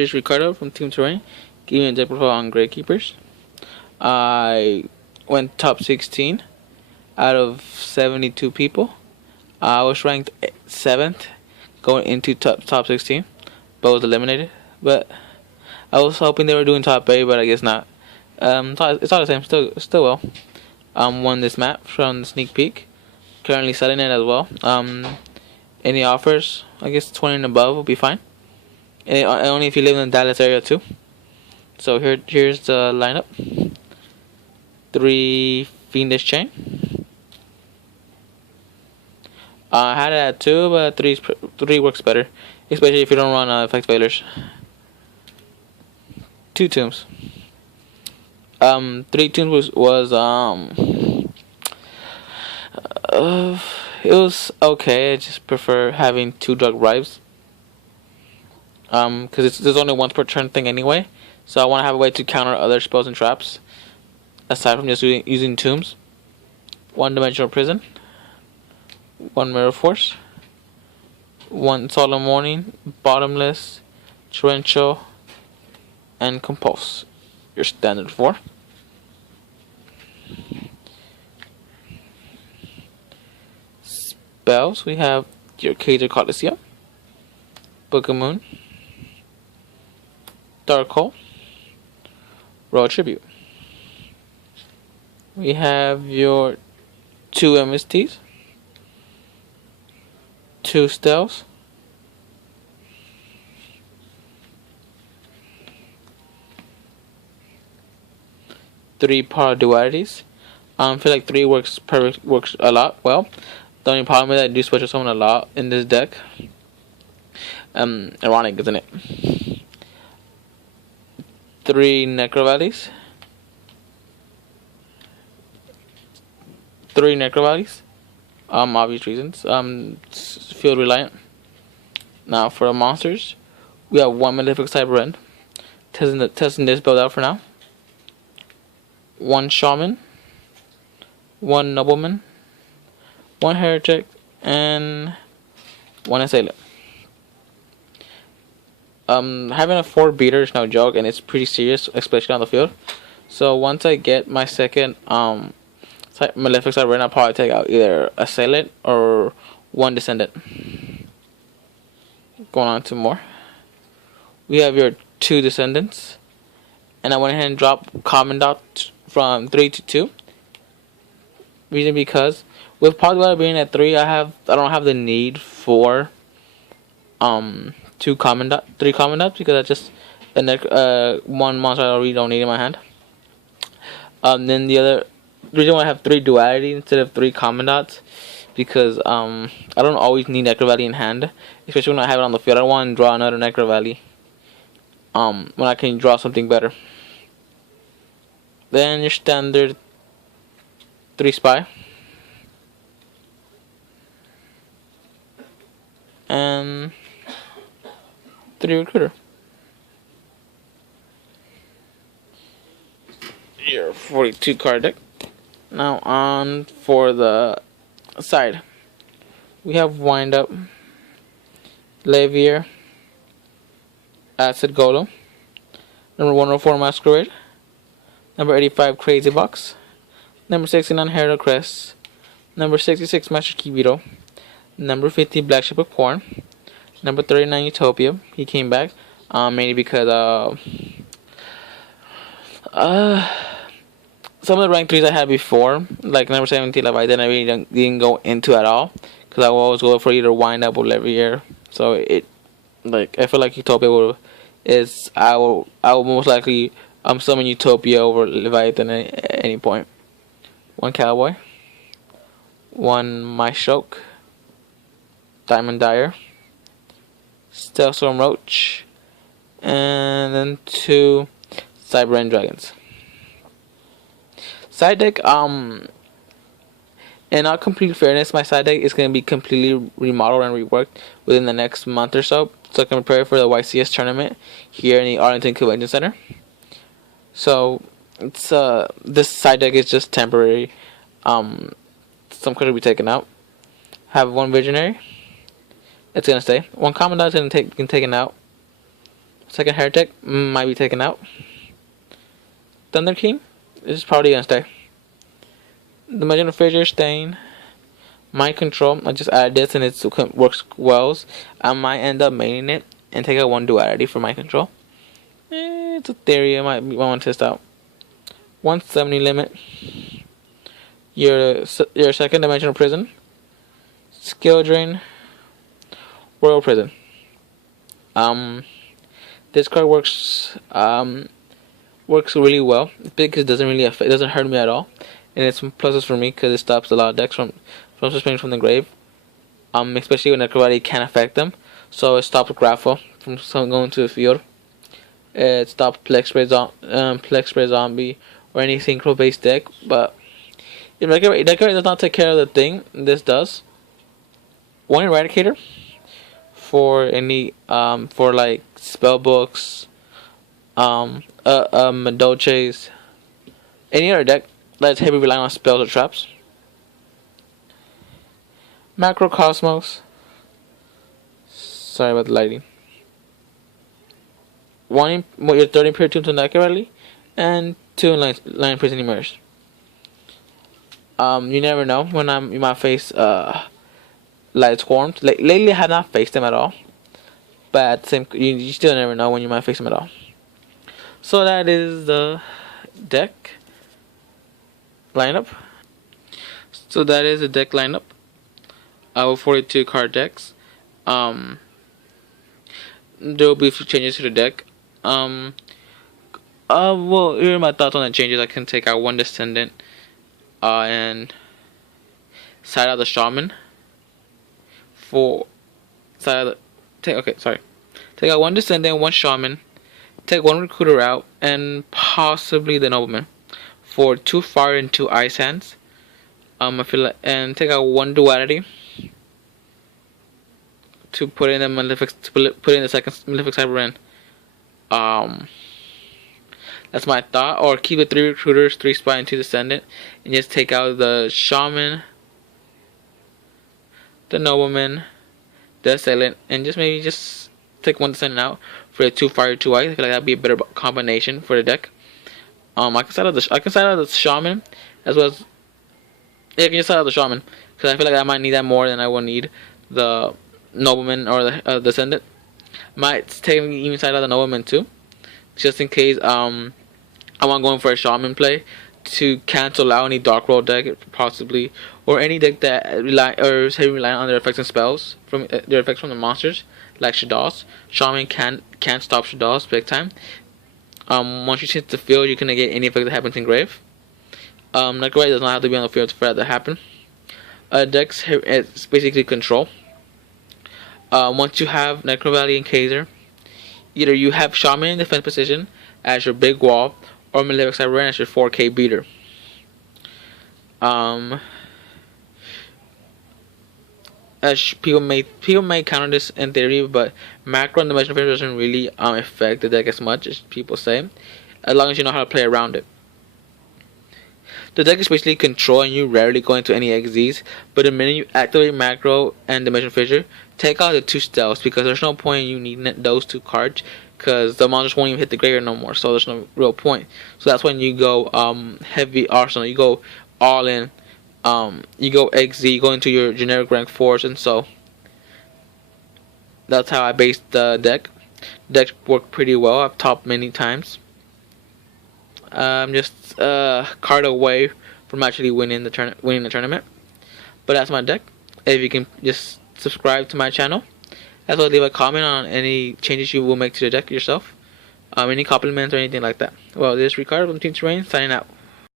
Here's Ricardo from Team Terrain, giving a deck profile on Gravekeepers. I went top 16 out of 72 people. I was ranked 7th going into top 16, but was eliminated. But I was hoping they were doing top 8, but I guess not. It's all the same. Still well. Won this map from the sneak peek. Currently selling it as well. Any offers? I guess 20 and above will be fine. And only if you live in the Dallas area too. So here's the lineup. 3 Fiendish Chain. I had it at 2, but 3 works better, especially if you don't run effect failures. 2 tombs. 3 tombs was it was okay. I just prefer having 2 drug bribes. Because there's only once per turn thing anyway, so I want to have a way to counter other spells and traps aside from just using tombs. 1-dimensional prison, 1 mirror force, 1 solemn warning, bottomless, torrential, and compulse. Your standard 4. Spells, we have your Cager Coliseum, Book of Moon, Dark Hole, Royal Tribute. We have your 2 MSTs, 2 Stealths, 3 Power Dualities. I feel like 3 works a lot well. The only problem is I do special summon a lot in this deck. Ironic, isn't it? 3 Necro Valleys. 3 Necro Valleys. Obvious reasons. Field reliant. Now for the monsters, we have 1 Malefic Cyber End. Testing this build out for now. 1 Shaman, 1 Nobleman, 1 Heretic, and 1 Assailant. Having a 4 beater is no joke, and it's pretty serious, especially on the field. So once I get my second Malefic Cyber End, I'll probably take out either Assailant or 1 Descendant. Going on to more. We have your 2 Descendants, and I went ahead and dropped Commandant from 3 to 2. Reason because with Polyglot being at 3, I don't have the need for 3 Commandants because that's just one monster I really don't need in my hand. Then the other reason why I have 3 Duality instead of 3 Commandants because I don't always need Necro Valley in hand, especially when I have it on the field. I don't want to draw another Necro Valley when I can draw something better. Then your standard 3 Spy and 3 Recruiter. Your 42 card deck. Now on for the side, we have Wind Up, Levier, Acid Golem, number 104 Masquerade, number 85 Crazy Box, number 69 Herald Crest, number 66 Master Key Beetle, number 50 Black Ship of Corn, number 39 Utopia. He came back mainly because some of the rank 3s I had before, like number 17 Leviathan, I really didn't go into at all because I will always go for either Wind Up or Levier. So I feel like Utopia I will most likely summon Utopia over Leviathan at any point. 1 Cowboy, 1 Maeshoke, Diamond Dyer, Stealth Storm Roach, and then 2 Cyber End Dragons. Side deck, in all complete fairness, my side deck is going to be completely remodeled and reworked within the next month or so I can prepare for the YCS tournament here in the Arlington Convention Center. So it's this side deck is just temporary. Some cards will be taken out. Have 1 Visionary. It's gonna stay. 1 Commandant is gonna get taken out. Second Heretic might be taken out. Thunder King is probably gonna stay. The Dimensional Fissure staying. Mind Control, I just added this and it works well. I might end up maining it and take out one duality for Mind Control. It's a theory I might want to test out. 170 limit. Your second dimensional prison. Skill drain. Royal prison. This card works really well because it doesn't hurt me at all, and it's some pluses for me because it stops a lot of decks from suspending from the grave. Especially when Necrovality can't affect them, so it stops Grapho from going to the field. It stops Plex Spray Zombie or any synchro based deck, but if Necrovality does not take care of the thing, this does. One Eradicator for any for like spell books, Dolces, any other deck that's heavily relying on spells or traps. Macrocosmos. Sorry about the lighting. One your 30 Imperial Tomb to Necrovality, and 2 Lion Prison Emerge. You never know when you might face Light Swarms. Lately I have not faced them at all, but you still never know when you might face them at all. So that is the deck lineup. With 42 card decks. There will be a few changes to the deck. Well, here are my thoughts on the changes. I can take out one Descendant, and side out the Shaman. Take out one Descendant, one Shaman, take one Recruiter out, and possibly the Nobleman for 2 Fire and 2 Ice Hands. I feel like, and take out one Duality to put in the Malefic, put in the second Malefic Cyberman. That's my thought. Or keep the 3 Recruiters, 3 Spy, and 2 Descendant, and just take out the Shaman, the Nobleman, the Assailant, and maybe take one Descendant out for the 2 Fire, 2 Ice. I feel like that'd be a better combination for the deck. I can side out the Shaman as well as I can just side out the Shaman because I feel like I might need that more than I will need the Nobleman or the Descendant. Might take even side out the Nobleman too, just in case I want going for a Shaman play to cancel out any Dark World deck possibly, or any deck that is heavily reliant on their effects and spells from their effects from the monsters like Shaddolls. Shaman can't stop Shaddolls big time. Once you hit the field, you can negate any effect that happens in grave. Necrovality does not have to be on the field for that to happen. Decks it's basically control. Once you have Necrovality and Kaiser, either you have Shaman in defense position as your big wall, or Malefic Cyberman as your 4K beater. As people may counter this in theory, but macro and dimensional fissure doesn't really affect the deck as much as people say, as long as you know how to play around it. The deck is basically control, and you rarely go into any XZs, but the minute you activate macro and dimensional fissure, take out the 2 stealths, because there's no point in you needing those 2 cards, because the monsters won't even hit the graveyard no more, so there's no real point. So that's when you go heavy arsenal, you go all in. You go XZ, you go into your generic rank 4s, and so that's how I based the deck. Deck worked pretty well. I've topped many times. I'm just a card away from actually winning the tournament. But that's my deck. If you can just subscribe to my channel, as well as leave a comment on any changes you will make to the deck yourself. Any compliments or anything like that. Well, this is Ricardo from Team Terrain signing out.